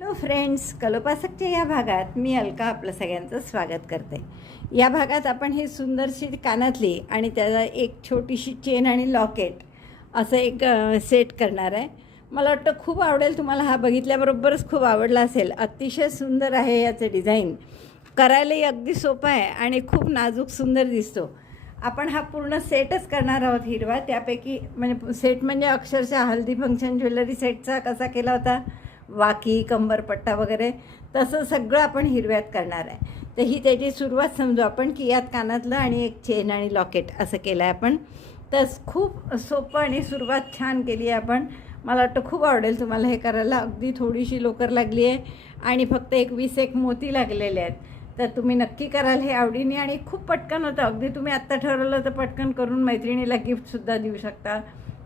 Hello friends कलोपासकच्या या भागात मी अलका आपलं सगळ्यांचं स्वागत करते. या भागात आपण ही सुंदरशी कानातली आणि त्याला एक छोटीशी चेन आणि लॉकेट असं एक सेट करणार आहे. मला वाटतं खूप आवडेल तुम्हाला हा बघितल्याबरोबरच खूप आवडला असेल. अतिशय सुंदर आहे याचं डिझाईन. करायलाही अगदी सोपं आहे आणि खूप नाजूक सुंदर दिसतो. आपण हा पूर्ण सेटच करणार आहोत हिरवा. त्यापैकी म्हणजे सेट म्हणजे अक्षरशः हल्दी फंक्शन ज्वेलरी सेटचा कसा केला होता? वाकी कंबरपट्टा वगैरे तसं सगळं आपण हिरव्यात करणार आहे. तर ही त्याची सुरुवात समजू आपण की यात कानातलं आणि एक चेन आणि लॉकेट असं केलं आहे आपण. तर खूप सोपं आणि सुरुवात छान केली आहे आपण. मला वाटतं खूप आवडेल तुम्हाला हे करायला. अगदी थोडीशी लोकर लागली आहे आणि फक्त एक वीस एक मोती लागलेले आहेत. तर तुम्ही नक्की कराल हे आवडीने आणि खूप पटकन होतं. अगदी तुम्ही आत्ता ठरवलं तर पटकन करून मैत्रिणीला गिफ्टसुद्धा देऊ शकता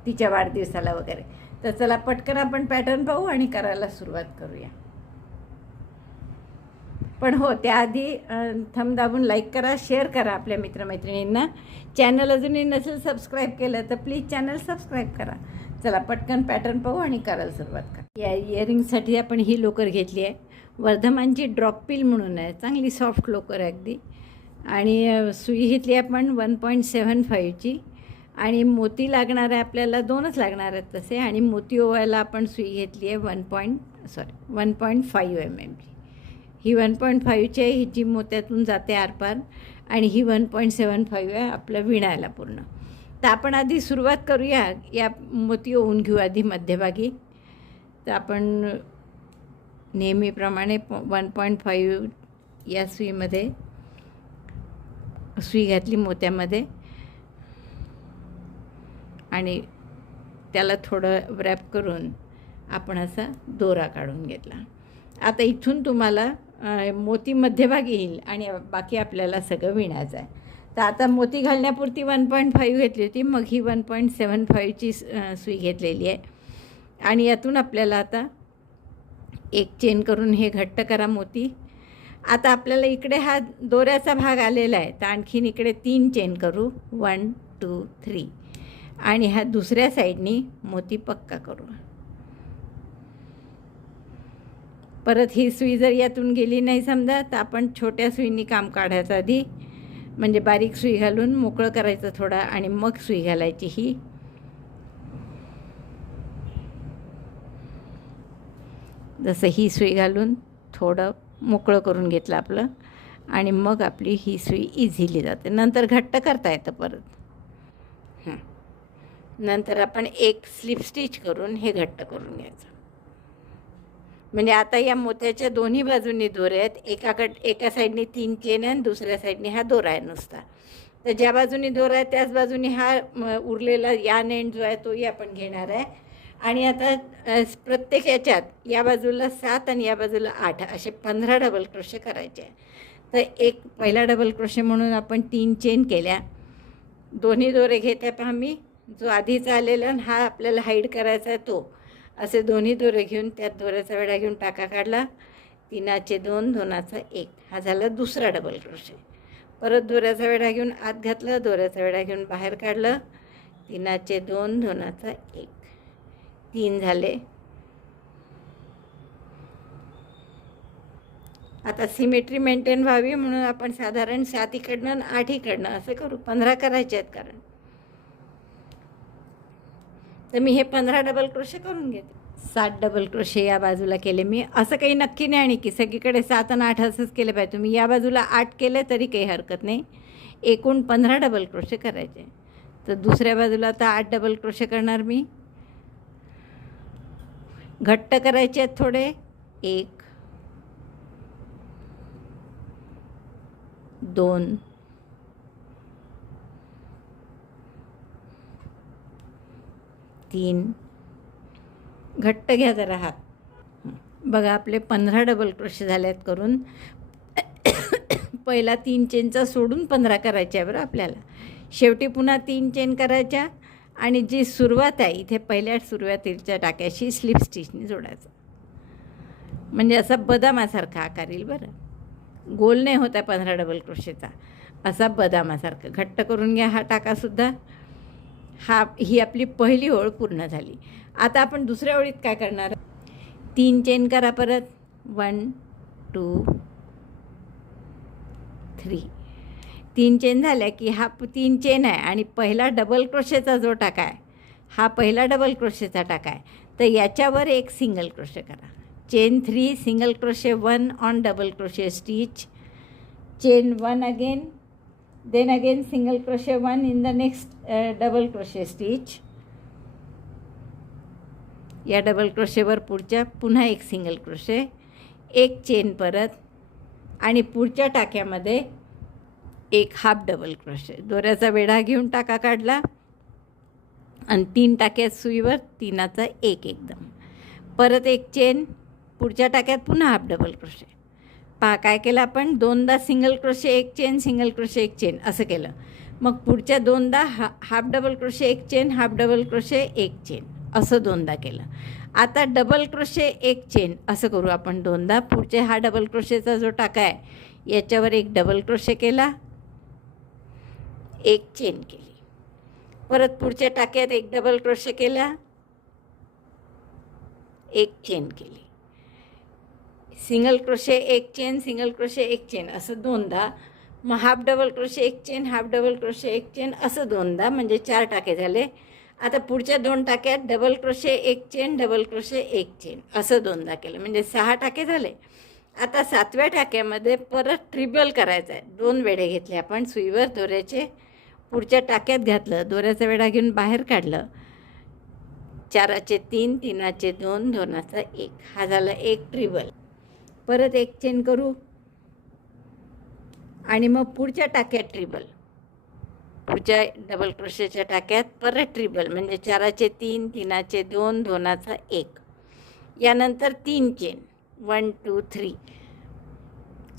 तिच्या वाढदिवसाला वगैरे. तर चला पटकन आपण पॅटर्न पाहू आणि करायला सुरुवात करूया. पण हो त्याआधी थम दाबून लाईक करा शेअर करा आपल्या मित्रमैत्रिणींना. चॅनल अजूनही नसेल सबस्क्राईब केलं तर प्लीज चॅनल सबस्क्राईब करा. चला पटकन पॅटर्न पाहू आणि करायला सुरुवात करा. या इयरिंगसाठी आपण ही लोकर घेतली आहे. वर्धमानची ड्रॉप पिल म्हणून आहे. चांगली सॉफ्ट लोकर आहे अगदी. आणि सुई घेतली आपण वन पॉईंट सेवन फाईव्हची आणि मोती लागणार आहे आपल्याला दोनच लागणार आहेत तसे. आणि मोती ओवायला आपण सुई घेतली आहे one point sorry one point five M एमची ही वन पॉईंट फाईव्हची आहे हिची मोत्यातून जाते आरपार. आणि ही वन पॉईंट सेवन फाईव्ह आहे आपलं विणायला पूर्ण. तर आपण आधी सुरुवात करूया या मोती ओवून घेऊ आधी मध्यभागी. तर आपण नेहमीप्रमाणे वन पॉईंट फाईव्ह या सुईमध्ये सुई घातली मोत्यामध्ये. आणि त्याला थोडं रॅप करून आपण असा दोरा काढून घेतला. आता इथून तुम्हाला मोती मध्यभागी येईल आणि बाकी आपल्याला सगळं विणायचं आहे. तर आता मोती घालण्यापुरती वन पॉईंट फाईव्ह घेतली होती मग ही वन पॉईंट सेवन फाईव्हची सुई घेतलेली आहे. आणि यातून आपल्याला आता एक चेन करून हे घट्ट करा मोती. आता आपल्याला इकडे हा दोऱ्याचा भाग आलेला आहे तर आणखीन इकडे तीन चेन करू. वन टू थ्री आणि ह्या दुसऱ्या साईडनी मोती पक्का करू. परत ही सुई जर यातून गेली नाही समजा तर आपण छोट्या सुईनी काम काढायचं आधी म्हणजे बारीक सुई घालून मोकळं करायचं थोडा आणि मग सुई घालायची ही. जसं ही सुई घालून थोडं मोकळं करून घेतलं आपलं आणि मग आपली ही सुई इझिली जाते. नंतर घट्ट करता येतं परत. नंतर आपण एक स्लिप स्टिच करून हे घट्ट करून घ्यायचं. म्हणजे आता या मोत्याच्या दोन्ही बाजूंनी दोरे आहेत. एकाकड एका साईडने तीन चेन आहे आणि दुसऱ्या साईडने हा दोरा आहे नुसता. तर ज्या बाजूनी दोरा आहे त्याच बाजूने हा म, उरलेला या नेंड जो आहे तोही आपण घेणार आहे. आणि आता प्रत्येक याच्यात या बाजूला सात आणि या बाजूला आठ असे पंधरा डबल क्रोशे करायचे आहे. तर एक पहिला डबल क्रोशे म्हणून आपण तीन चेन केल्या. दोन्ही दोरे घेते पहा मी. जो आधीच आलेला आणि हा आपल्याला हाईड करायचा आहे तो. असे दोन्ही दोरे घेऊन त्यात दोऱ्याचा वेढा घेऊन टाका काढला. तिनाचे दोन दोनाचा एक. हा झाला दुसरा डबल क्रोशे परत दोऱ्याचा वेढा घेऊन आत घातलं दोऱ्याचा वेढा घेऊन बाहेर काढलं. तिनाचे दोन दोनाचा एक. तीन झाले. आता सिमेट्री मेंटेन व्हावी म्हणून आपण साधारण सात इकडनं आणि आठ इकडनं असं करू. पंधरा करायचे आहेत कारण. तर मी हे पंधरा डबल क्रोशे करून घेते. सात डबल क्रोशे या बाजूला केले मी. असं काही नक्की नाही आणि की सगळीकडे सात आणि आठ असंच केलं पाहिजे. तुम्ही या बाजूला आठ केले तरी काही हरकत नाही. एकूण पंधरा डबल क्रोशे करायचे. तर दुसऱ्या बाजूला आता आठ डबल क्रोशे करणार मी. घट्ट करायचे आहेत थोडे. एक दोन तीन. घट्ट घ्या जरा हात. बघा आपले पंधरा डबल क्रोशे झाले आहेत करून. पहिला तीन चेनचा सोडून पंधरा करायच्या आहे बरं आपल्याला. शेवटी पुन्हा तीन चेन करायच्या. आणि जी सुरुवात आहे इथे पहिल्या सुरुवातीच्या टाक्याशी स्लिप स्टिचने जोडायचं. म्हणजे असा बदामासारखा आकार येईल बरं. गोल नाही होता पंधरा डबल क्रोशेचा असा बदामासारखा. घट्ट करून घ्या हा टाकासुद्धा हा ही आपली पहिली ओळ पूर्ण झाली. आता आपण दुसऱ्या ओळीत काय करणार? तीन चेन करा परत. वन टू थ्री तीन चेन झाल्या की हा तीन चेन आहे आणि पहिला डबल क्रोशेचा जो टाका आहे हा पहिला डबल क्रोशेचा टाका आहे. तर याच्यावर एक सिंगल क्रोशे करा. Chain three single crochet one on double crochet stitch chain one again then again single one one in the next double crochet stitch. या डबल क्रोशेवर पुढच्या पुन्हा एक सिंगल क्रोशे एक चेन परत. आणि पुढच्या टाक्यामध्ये एक हाफ डबल क्रोशे दोऱ्याचा वेढा घेऊन टाका काढला. आणि तीन टाक्यात सुईवर तीनाचा एक एकदम. परत एक चेन पुढच्या टाक्यात पुन्हा हाफ डबल क्रोशे पहा काय केलं आपण? दोनदा सिंगल क्रोशे एक चेन सिंगल क्रोशे एक चेन असं केलं. मग पुढच्या दोनदा हा हाफ डबल क्रोशे एक चेन हाफ डबल क्रोशे एक चेन असं दोनदा केलं. आता डबल क्रोशे एक चेन असं करू आपण दोनदा. पुढचे हा डबल क्रोशेचा जो टाका आहे याच्यावर एक डबल क्रोशे केला. एक चेन केली. परत पुढच्या टाक्यात एक डबल क्रोशे केला. एक चेन केली. सिंगल क्रोशे एक चेन सिंगल क्रोशे एक चेन असं दोनदा. मग हाफ डबल क्रोशे एक चेन हाफ डबल क्रोशे एक चेन असं दोनदा म्हणजे चार टाके झाले. आता पुढच्या दोन टाक्यात डबल क्रोशे एक चेन डबल क्रोशे एक चेन असं दोनदा केलं. म्हणजे सहा टाके झाले. आता सातव्या टाक्यामध्ये परत ट्रिबल करायचं आहे. दोन वेढे घेतले आपण सुईवर दोऱ्याचे. पुढच्या टाक्यात घातलं दोऱ्याचा वेढा घेऊन बाहेर काढलं. चाराचे तीन तीनाचे दोन दोनाचा एक. हा झाला एक ट्रिबल परत एक चेन करू. आणि मग पुढच्या टाक्यात ट्रिबल पुढच्या डबल क्रोशेच्या टाक्यात परत ट्रिबल म्हणजे चाराचे तीन तीनाचे दोन दोनाचा एक. यानंतर तीन चेन वन टू थ्री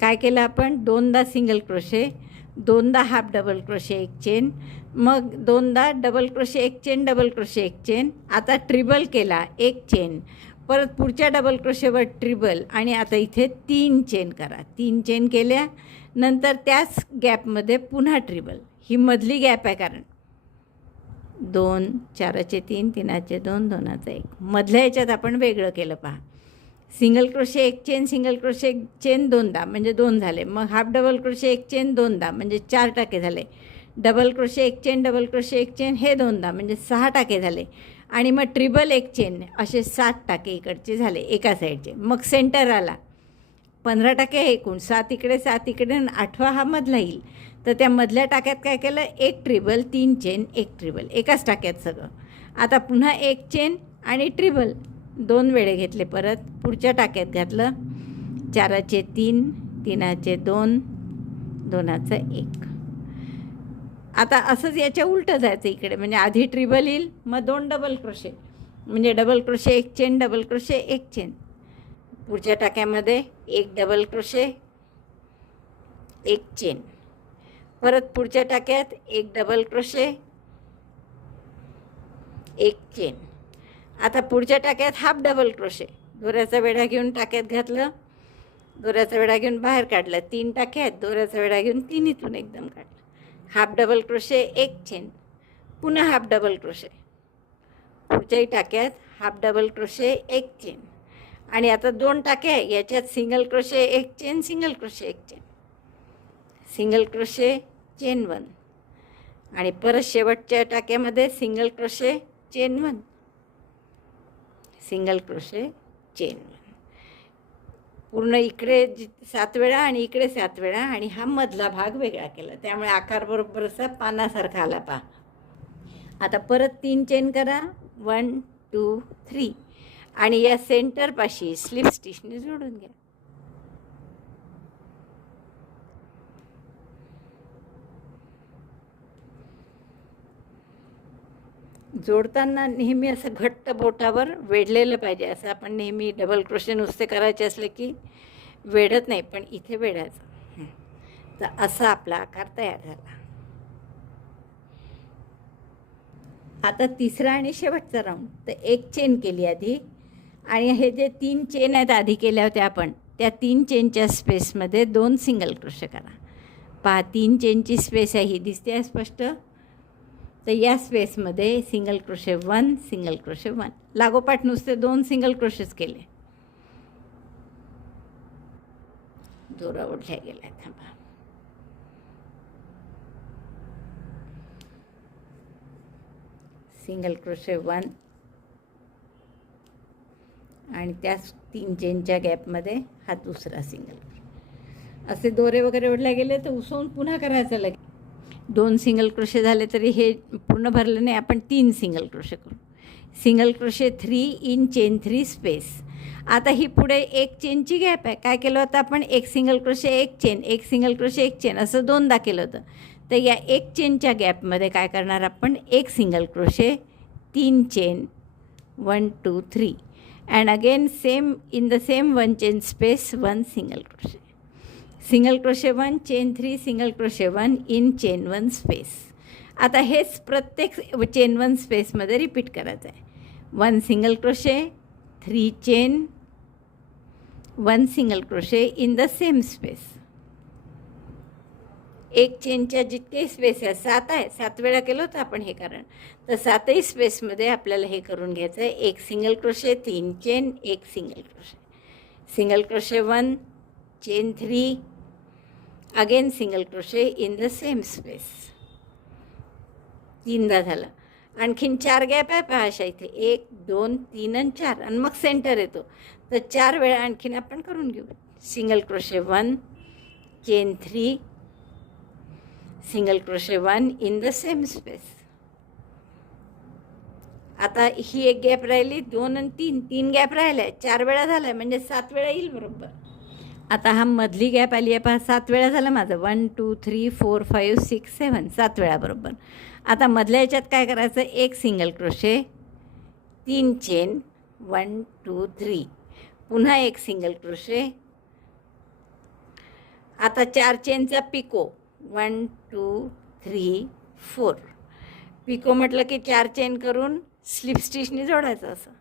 काय केलं आपण? दोनदा सिंगल क्रोशे दोनदा हाफ डबल क्रोशे एक चेन मग दोनदा डबल क्रोशे एक चेन डबल क्रोशे एक चेन आता ट्रिबल केला एक चेन परत पुढच्या डबल क्रोशेवर ट्रिबल आणि आता इथे तीन चेन करा. तीन चेन केल्या नंतर त्याच गॅपमध्ये पुन्हा ट्रिबल ही मधली गॅप आहे कारण. दोन चाराचे तीन तीनाचे दोन दोनाचं एक. मधल्या याच्यात आपण वेगळं केलं पहा. सिंगल क्रोशे एक चेन सिंगल क्रोशे एक चेन दोनदा म्हणजे दोन झाले. मग हाफ डबल क्रोशे एक चेन दोनदा म्हणजे चार टाके झाले. डबल क्रोशे एक चेन डबल क्रोशे एक चेन हे दोनदा म्हणजे सहा टाके झाले. आणि मग ट्रिबल एक चेन असे सात टाके इकडचे झाले एका साईडचे. मग सेंटर आला. पंधरा टाके एकूण सात इकडे सात इकडे आणि आठवा हा मधला येईल. तर त्या मधल्या टाक्यात काय केलं? एक ट्रिबल तीन चेन एक ट्रिबल एकाच टाक्यात सगळं. आता पुन्हा एक चेन आणि ट्रिबल दोन वेळे घेतले परत. पुढच्या टाक्यात घातलं. चाराचे तीन तीनाचे दोन दोनाचं एक. आता असंच याच्या उलटं जायचं इकडे. म्हणजे आधी ट्रिबल येईल मग दोन डबल क्रोशे म्हणजे डबल क्रोशे एक चेन डबल क्रोशे एक चेन पुढच्या टाक्यामध्ये एक डबल क्रोशे एक चेन परत पुढच्या टाक्यात एक डबल क्रोशे एक चेन आता पुढच्या टाक्यात हाफ डबल क्रोशे दोऱ्याचा वेढा घेऊन टाक्यात घातलं दोऱ्याचा वेढा घेऊन बाहेर काढलं. तीन टाक्यात दोऱ्याचा वेढा घेऊन तिन्हीतून एकदम काढलं. हाफ डबल क्रोशे एक चेन. पुन्हा हाफ डबल क्रोशे. पुढच्याही टाक्यात हाफ डबल क्रोशे एक चेन. आणि आता दोन टाक्या आहे. याच्यात सिंगल क्रोशे एक चेन सिंगल क्रोशे एक chain. Single crochet chain one आणि परत शेवटच्या टाक्यामध्ये single crochet chain one single crochet chain one पूर्ण इकडे जि- सात वेळा आणि इकडे सात वेळा आणि हा मधला भाग वेगळा केला. त्यामुळे आकार बरोबर असा पानासारखा आला पहा. आता परत तीन चेन करा. वन टू थ्री आणि या सेंटरपाशी स्लिप स्टिचने जोडून घ्या. जोडताना नेहमी असं घट्ट बोटावर वेढलेलं पाहिजे. असं आपण नेहमी डबल क्रोशे नुसते करायचे असले की वेढत नाही पण इथे वेढायचं. तर असा आपला आकार तयार झाला. आता तिसरा आणि शेवटचा राऊंड तर एक चेन केली आधी. आणि हे जे तीन चेन आहेत आधी केल्या होत्या आपण त्या तीन चेनच्या स्पेसमध्ये दोन सिंगल क्रोशे करा. पहा तीन चेनची स्पेस आहे ही दिसते आहे स्पष्ट? तर या स्पेसमध्ये single crochet one single crochet one. लागोपाठ नुसते दोन सिंगल क्रोशेस केले. दोरा ओढल्या गेल्या थांबा. Single crochet one. आणि त्याच तीन चेनच्या गॅपमध्ये हा दुसरा सिंगल. असे दोरे वगैरे ओढल्या गेले तर उसवून पुन्हा करायचं लगे दोन सिंगल क्रोशे झाले तरी हे पूर्ण भरलं नाही आपण तीन सिंगल क्रोशे करू. Single crochet three in chain three space. आता ही पुढे एक चेनची गॅप आहे. काय केलं होतं आपण? एक सिंगल क्रोशे एक चेन एक सिंगल क्रोशे एक चेन असं दोनदा केलं होतं. तर या एक चेनच्या गॅपमध्ये काय करणार आपण? एक सिंगल क्रोशे तीन chain one two three. And again same in the same one chain space one single crochet single crochet one chain three single crochet one in chain one space. आता हेच प्रत्येक चेन वन स्पेसमध्ये repeat करायचं आहे one single crochet three chain one single crochet in the same space. एक चेनच्या जितके space आहे सात आहे सात वेळा केलं होतं आपण हे कारण. तर सातही स्पेसमध्ये आपल्याला हे करून घ्यायचं आहे एक सिंगल क्रोशे तीन चेन एक single crochet. Single crochet one chain three again single crochet in the same space तीनदा झालं आणखीन चार गॅप आहे पहा अशा इथे एक दोन तीन आणि चार आणि मग सेंटर येतो तर चार वेळा आणखीन आपण करून घेऊ single crochet one chain three single crochet one in the same space आता ही एक गॅप राहिली दोन आणि तीन तीन गॅप राहिल्या चार वेळा झाल्या म्हणजे सात वेळा येईल बरोबर आता हा मधली गॅप आली आहे. पहा सात वेळा झालं माझं. One two three four five six seven सात वेळा बरोबर. आता मधल्या याच्यात काय करायचं? एक सिंगल क्रोशे तीन चेन वन टू थ्री पुन्हा एक सिंगल क्रोशे आता चार चेनचा picot. One two three four picot म्हटलं की चार चेन करून स्लिप स्टिचनी जोडायचं असं.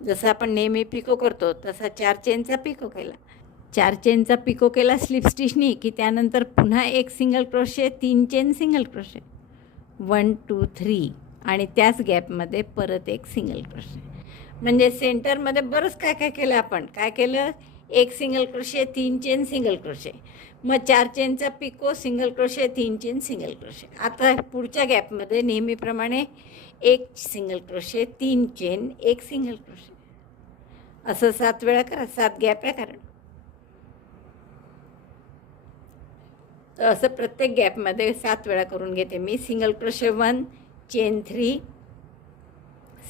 जसं आपण नेहमी पिको करतो तसा चार चेनचा पिको केला. चार चेनचा पिको केला स्लिप स्टिचनी की त्यानंतर पुन्हा एक सिंगल क्रोशे तीन chain single crochet one two three आणि त्याच गॅपमध्ये परत एक सिंगल क्रोशे म्हणजे सेंटरमध्ये बरंच काय काय केलं आपण? काय केलं? एक सिंगल क्रोशे तीन चेन सिंगल क्रोशे मग चार चेनचा पिको सिंगल क्रोशे तीन चेन सिंगल क्रोशे आता पुढच्या गॅपमध्ये नेहमीप्रमाणे एक सिंगल क्रोशे तीन चेन एक सिंगल क्रोशे असं सात वेळा करा सात गॅप आहे कारण तर असं प्रत्येक गॅपमध्ये सात वेळा करून घेते मी. Single crochet one chain three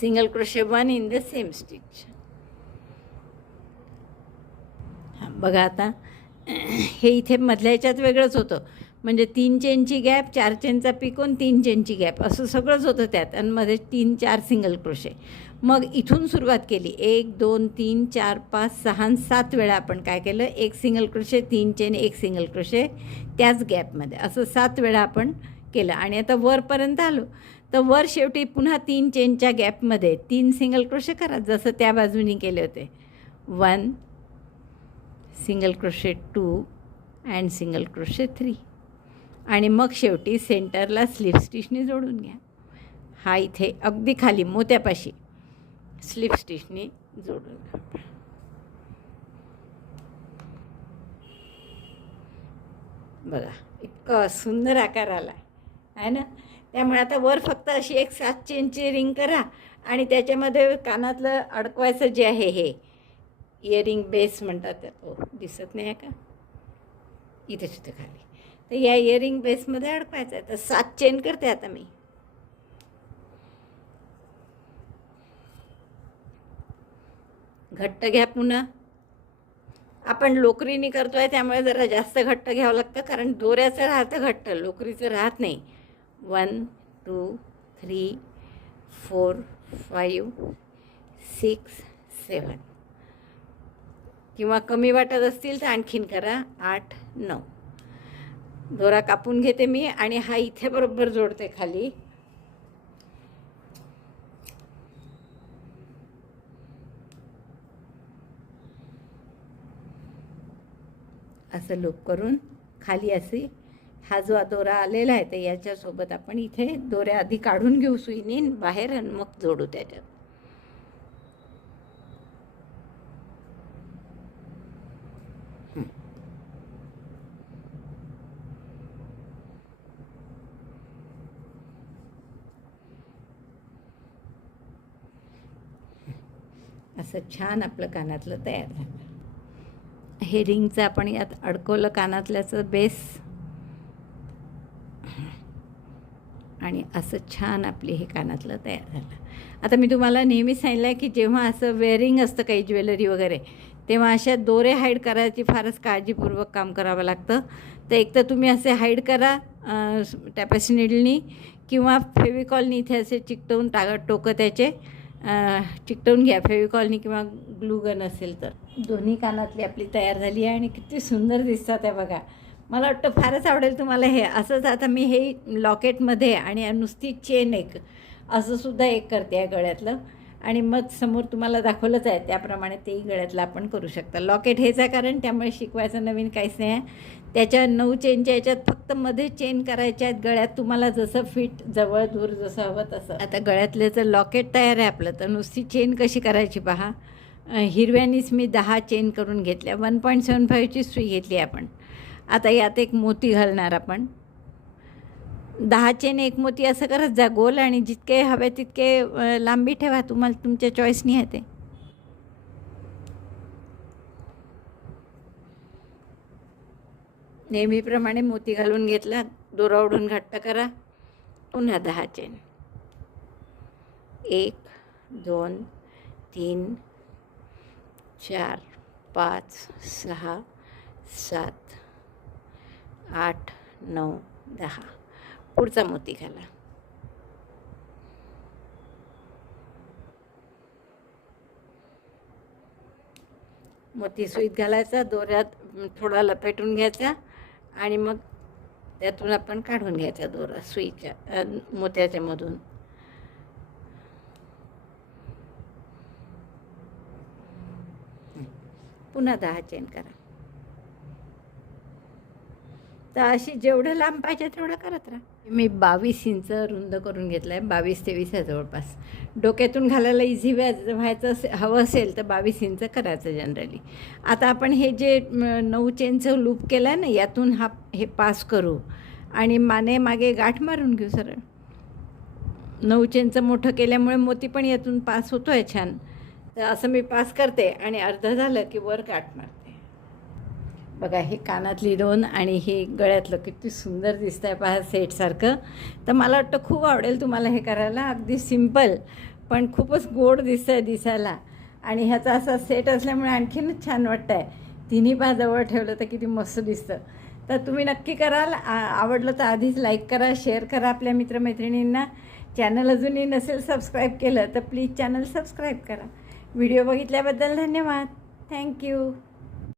single crochet one in the same stitch हां बघा आता. हे इथे मधल्या ह्याच्यात वेगळंच होतं. म्हणजे तीन चेनची गॅप चार चेनचा पिकोन तीन चेनची गॅप. असं सगळंच होतं त्यात. आणि मध्ये तीन चार सिंगल क्रोशे मग इथून सुरुवात केली. एक दोन तीन चार पाच सहा सात वेळा आपण काय केलं? एक सिंगल क्रोशे तीन चेन एक सिंगल क्रोशे त्याच गॅपमध्ये असं सात वेळा आपण केलं. आणि आता वरपर्यंत आलो. तर वर शेवटी पुन्हा तीन चेनच्या गॅपमध्ये तीन सिंगल क्रोशे करा. जसं त्या बाजूनी केले होते. One single crochet two and single crochet three आणि मग शेवटी सेंटरला स्लिप स्टिचने जोडून घ्या. हा इथे अगदी खाली मोत्यापाशी स्लिप स्टिचने जोडून घ्या. बघा इतका सुंदर आकार आला आहे ना? त्यामुळे आता वर फक्त अशी एक सात चेनची रिंग करा आणि त्याच्यामध्ये कानातलं अडकवायचं जे आहे हे इयरिंग बेस म्हणतात त्यात हो दिसत नाही आहे का? इथे तिथे खाली. तर या इयरिंग बेसमध्ये अडकवायचं आहे. तर सात चेन करते आता मी. घट्ट घ्या पुन्हा. आपण लोकरीने करतोय त्यामुळे जरा जास्त घट्ट घ्यावं लागतं कारण दोऱ्याचं राहतं घट्ट लोकरीचं राहत नाही. One two three four five six seven किंवा कमी वाटत असतील तर आणखीन करा. आठ नऊ. दोरा कापून घेते मी आणि हा इथे बरोबर जोडते खाली. असं लूप करून खाली असे हा जो दोरा आलेला आहे तर याच्यासोबत आपण इथे दोऱ्या आधी काढून घेऊ सुईने बाहेर आणि मग जोडू त्याच्यात. असं छान आपलं कानातलं तयार झालं. हे रिंगचं आपण यात अडकवलं कानातल्याचं बेस. आणि असं छान आपली हे कानातलं तयार झालं. आता मी तुम्हाला नेहमी सांगितलं आहे की जेव्हा असं वेअरिंग असतं काही ज्वेलरी वगैरे तेव्हा अशा दोरे हाईड करायची फारच काळजीपूर्वक काम करावं लागतं. तर एक तर तुम्ही असे हाईड करा टॅपॅसिनिडनी किंवा फेविकॉलनी इथे असे चिकटवून टाका टोकं त्याचे. चिकटवून घ्या. फेविकॉलनी किंवा ग्लूगन असेल तर. दोन्ही कानातली आपली तयार झाली आहे आणि किती सुंदर दिसतात आहे बघा. मला वाटतं फारच आवडेल तुम्हाला हे. असंच आता मी हे लॉकेटमध्ये आणि नुसती चेन एक असं सुद्धा एक करते आहे गळ्यातलं. आणि मग समोर तुम्हाला दाखवलंच आहे त्याप्रमाणे तेही गळ्यातलं आपण करू शकता. लॉकेट हेच आहे कारण त्यामुळे शिकवायचं नवीन काहीच नाही आहे. त्याच्या नऊ चेनच्या याच्यात फक्त मध्ये चेन करायच्या आहेत गळ्यात तुम्हाला जसं फिट जवळ दूर जसं हवं तसं. आता गळ्यातलं जर लॉकेट तयार आहे आपलं तर नुसती चेन कशी करायची पहा. हिरव्यानीच मी दहा चेन करून घेतल्या वन पॉईंट सेवन फाईव्हची सुई घेतली आपण. आता यात एक मोती घालणार आपण. दहा चेन एक मोती असं करत जा गोल आणि जितके हवे तितके लांबी ठेवा. तुम्हाला तुमच्या चॉईसनी आहे ते नेहमीप्रमाणे मोती घालून घेतला दोरा ओढून घट्ट करा. पुन्हा दहा चेन एक दोन तीन चार पाच सहा सात आठ नऊ दहा. पुढचा मोती घाला मोती सुईत घालायचा दोऱ्यात थोडा लपेटून घ्यायचा आणि मग त्यातून आपण काढून घ्यायचा दोरा सुईच्या मोत्याच्या मधून. पुन्हा दहा चेन करा. तर अशी जेवढं लांब पाहिजे तेवढं करत राहा. मी बावीस इंच रुंद करून घेतलं आहे बावीस तेवीस आहे जवळपास. डोक्यातून घालायला इझी व्याज व्हायचं असे हवं असेल तर बावीस इंच करायचं जनरली आता आपण हे जे नऊ चेनचं लूप केलं आहे ना यातून हा हे पास करू. आणि माने मागे गाठ मारून घेऊ सरळ. नऊ चेनचं मोठं केल्यामुळे मोती पण यातून पास होतो आहे छान. तर असं मी पास करते आणि अर्धं झालं की वर गाठ मारते. बघा हे कानातली दोन आणि हे गळ्यातलं किती सुंदर दिसतं आहे पहा सेटसारखं तर मला वाटतं खूप आवडेल तुम्हाला हे करायला. अगदी सिंपल पण खूपच गोड दिसतं आहे दिसायला. आणि ह्याचा असा सेट असल्यामुळे आणखीनच छान वाटतं आहे तिन्ही पहा जवळ ठेवलं तर किती मस्त दिसतं. तर तुम्ही नक्की कराल. आ- आवडलं तर आधीच लाईक करा शेअर करा आपल्या मित्रमैत्रिणींना. चॅनल अजूनही नसेल सबस्क्राईब केलं तर प्लीज चॅनल सबस्क्राईब करा. व्हिडिओ बघितल्याबद्दल धन्यवाद. Thank you